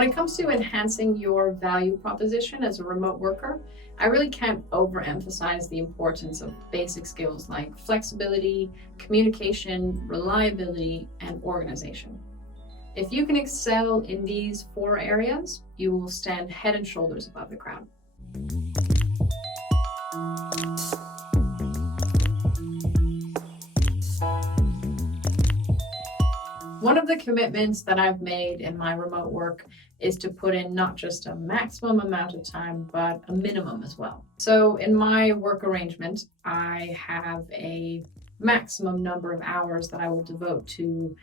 When it comes to enhancing your value proposition as a remote worker, I really can't overemphasize the importance of basic skills like flexibility, communication, reliability, and organization. If you can excel in these 4 areas, you will stand head and shoulders above the crowd. One of the commitments that I've made in my remote work is to put in not just a maximum amount of time, but a minimum as well. So in my work arrangement, I have a maximum number of hours that I will devote to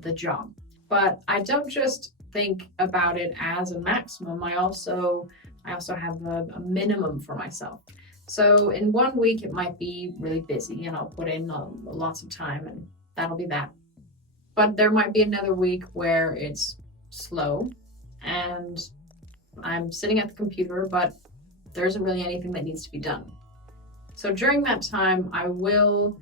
the job. But I don't just think about it as a maximum. I also have a minimum for myself. So in 1 week, it might be really busy and I'll put in lots of time and that'll be that. But there might be another week where it's slow and I'm sitting at the computer, but there isn't really anything that needs to be done. So during that time, I will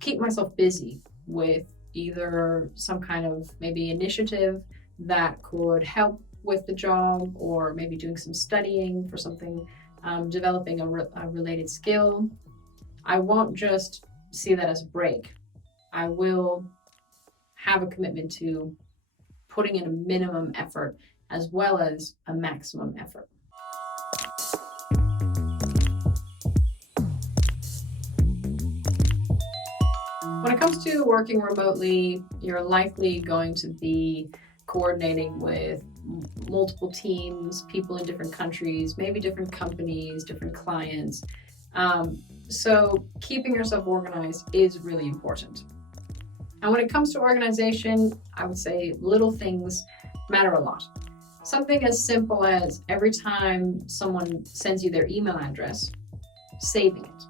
keep myself busy with either some kind of maybe initiative that could help with the job, or maybe doing some studying for something, developing a related skill. I won't just see that as a break. I will have a commitment to putting in a minimum effort as well as a maximum effort. When it comes to working remotely, you're likely going to be coordinating with multiple teams, people in different countries, maybe different companies, different clients. So keeping yourself organized is really important. And when it comes to organization, I would say little things matter a lot. Something as simple as every time someone sends you their email address, saving it.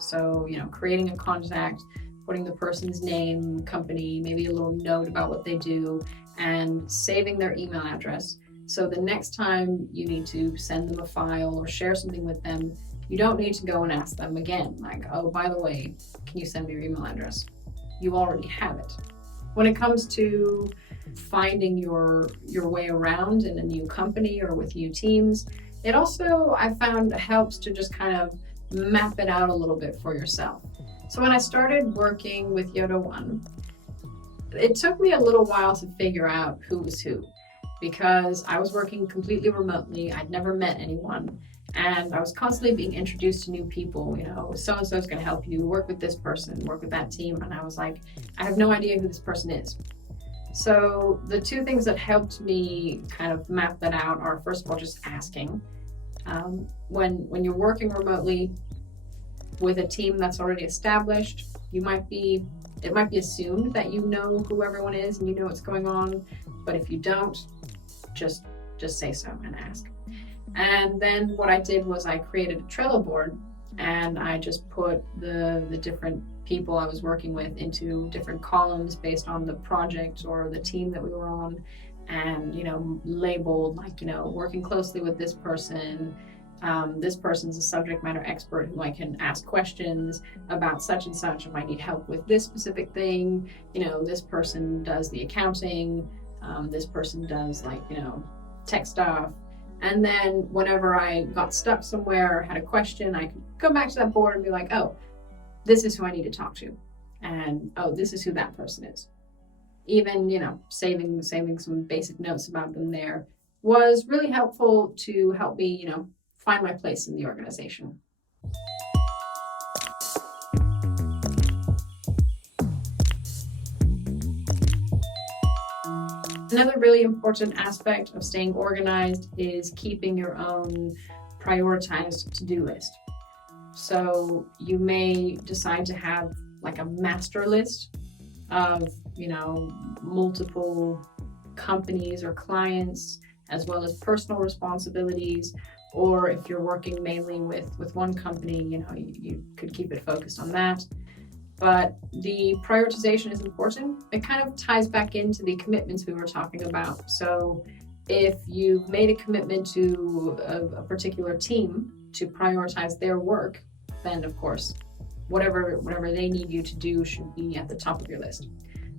So, creating a contact, putting the person's name, company, maybe a little note about what they do, and saving their email address. So the next time you need to send them a file or share something with them, you don't need to go and ask them again, like, oh, by the way, can you send me your email address? You already have it. When it comes to finding your way around in a new company or with new teams, it also, I found, helps to just kind of map it out a little bit for yourself. So when I started working with Yoda One, it took me a little while to figure out who was who, because I was working completely remotely. I'd never met anyone. And I was constantly being introduced to new people, so-and-so is going to help you, work with this person, work with that team. And I was like, I have no idea who this person is. So the 2 things that helped me kind of map that out are, first of all, just asking. When you're working remotely with a team that's already established, it might be assumed that you know who everyone is and you know what's going on. But if you don't, just say so and ask. And then what I did was I created a Trello board and I just put the different people I was working with into different columns based on the project or the team that we were on, and labeled like, working closely with this person. This person's a subject matter expert who I can ask questions about such and such if I need help with this specific thing. This person does the accounting. This person does tech stuff. And then whenever I got stuck somewhere or had a question, I could go back to that board and be like, oh, this is who I need to talk to. And, oh, this is who that person is. Even, saving some basic notes about them there was really helpful to help me, find my place in the organization. Another really important aspect of staying organized is keeping your own prioritized to-do list. So you may decide to have like a master list of, multiple companies or clients, as well as personal responsibilities. Or if you're working mainly with one company, you could keep it focused on that. But the prioritization is important. It kind of ties back into the commitments we were talking about. So if you've made a commitment to a particular team to prioritize their work, then of course, whatever they need you to do should be at the top of your list.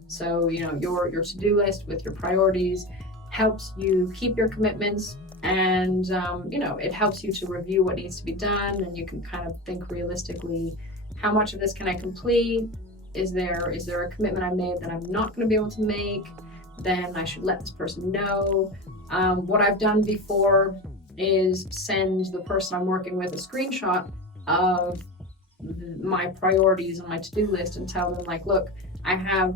So, your to-do list with your priorities helps you keep your commitments, and it helps you to review what needs to be done, and you can kind of think realistically, how much of this can I complete? Is there a commitment I made that I'm not going to be able to make? Then I should let this person know. What I've done before is send the person I'm working with a screenshot of my priorities on my to-do list and tell them, like, look, I have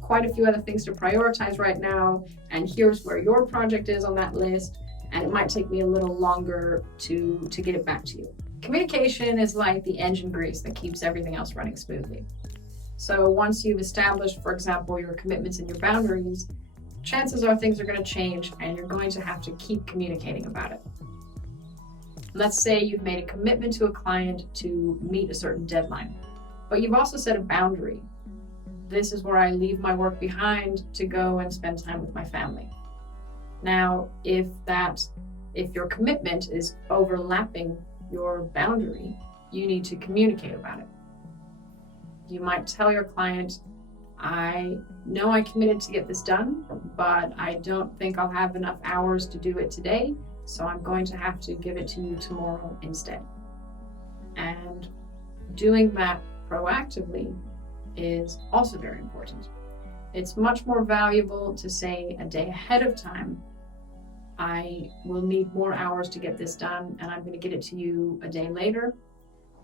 quite a few other things to prioritize right now, and here's where your project is on that list, and it might take me a little longer to get it back to you. Communication is like the engine grease that keeps everything else running smoothly. So once you've established, for example, your commitments and your boundaries, chances are things are going to change and you're going to have to keep communicating about it. Let's say you've made a commitment to a client to meet a certain deadline, but you've also set a boundary. This is where I leave my work behind to go and spend time with my family. Now, if your commitment is overlapping your boundary, you need to communicate about it. You might tell your client, I know I committed to get this done, but I don't think I'll have enough hours to do it today, so I'm going to have to give it to you tomorrow instead. And doing that proactively is also very important. It's much more valuable to say a day ahead of time, I will need more hours to get this done and I'm going to get it to you a day later,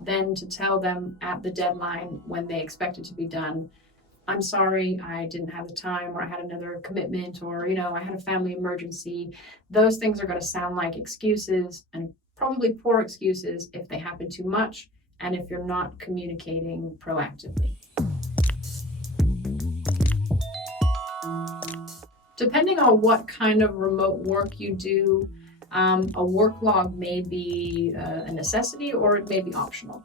than to tell them at the deadline when they expect it to be done, I'm sorry, I didn't have the time, or I had another commitment, or I had a family emergency. Those things are going to sound like excuses, and probably poor excuses if they happen too much and if you're not communicating proactively. Depending on what kind of remote work you do, a work log may be a necessity or it may be optional.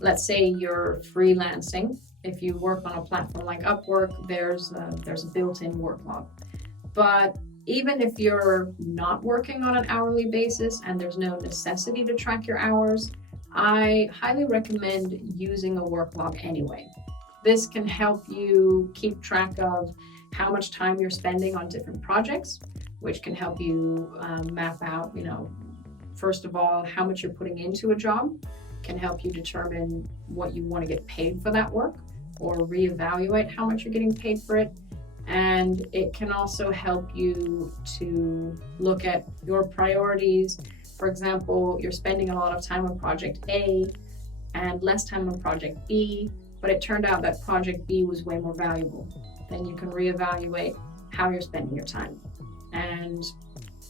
Let's say you're freelancing. If you work on a platform like Upwork, there's a built-in work log. But even if you're not working on an hourly basis and there's no necessity to track your hours, I highly recommend using a work log anyway. This can help you keep track of how much time you're spending on different projects, which can help you map out, first of all, how much you're putting into a job, can help you determine what you want to get paid for that work, or reevaluate how much you're getting paid for it. And it can also help you to look at your priorities. For example, you're spending a lot of time on project A and less time on project B, but it turned out that project B was way more valuable. Then you can reevaluate how you're spending your time. And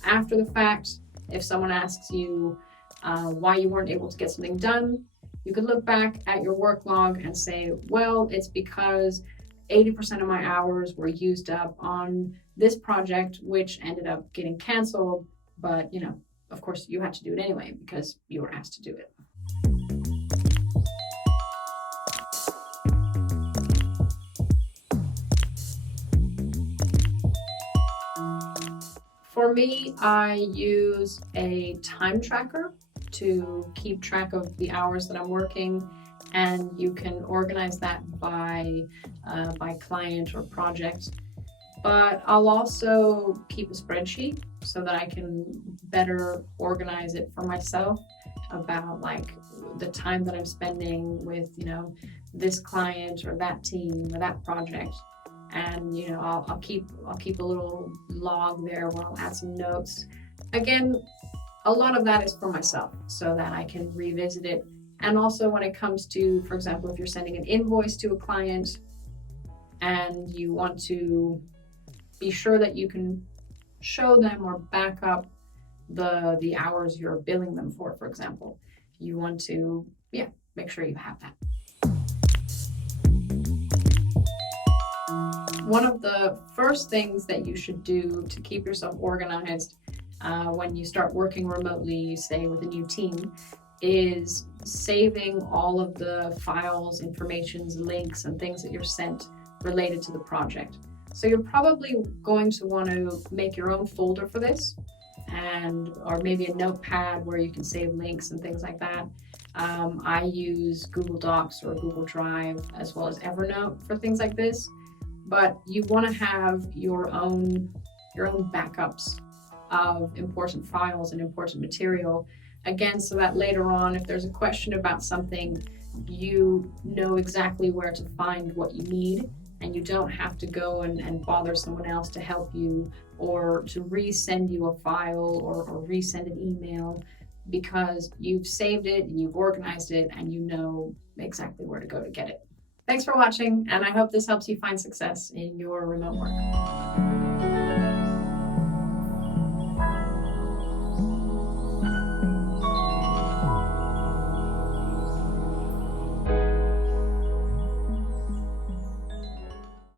after the fact, if someone asks you why you weren't able to get something done, you could look back at your work log and say, well, it's because 80% of my hours were used up on this project, which ended up getting canceled. But, of course, you had to do it anyway because you were asked to do it. For me, I use a time tracker to keep track of the hours that I'm working, and you can organize that by client or project. But I'll also keep a spreadsheet so that I can better organize it for myself about like the time that I'm spending with, this client or that team or that project. And I'll keep a little log there where I'll add some notes. Again, a lot of that is for myself so that I can revisit it. And also when it comes to, for example, if you're sending an invoice to a client and you want to be sure that you can show them or back up the hours you're billing them for example, you want to make sure you have that. One of the first things that you should do to keep yourself organized when you start working remotely, say with a new team, is saving all of the files, informations, links, and things that you're sent related to the project. So you're probably going to want to make your own folder for this, or maybe a notepad where you can save links and things like that. I use Google Docs or Google Drive as well as Evernote for things like this. But you want to have your own your own backups of important files and important material. Again, so that later on, if there's a question about something, you know exactly where to find what you need, and you don't have to go and bother someone else to help you or to resend you a file or resend an email, because you've saved it and you've organized it and you know exactly where to go to get it. Thanks for watching, and I hope this helps you find success in your remote work.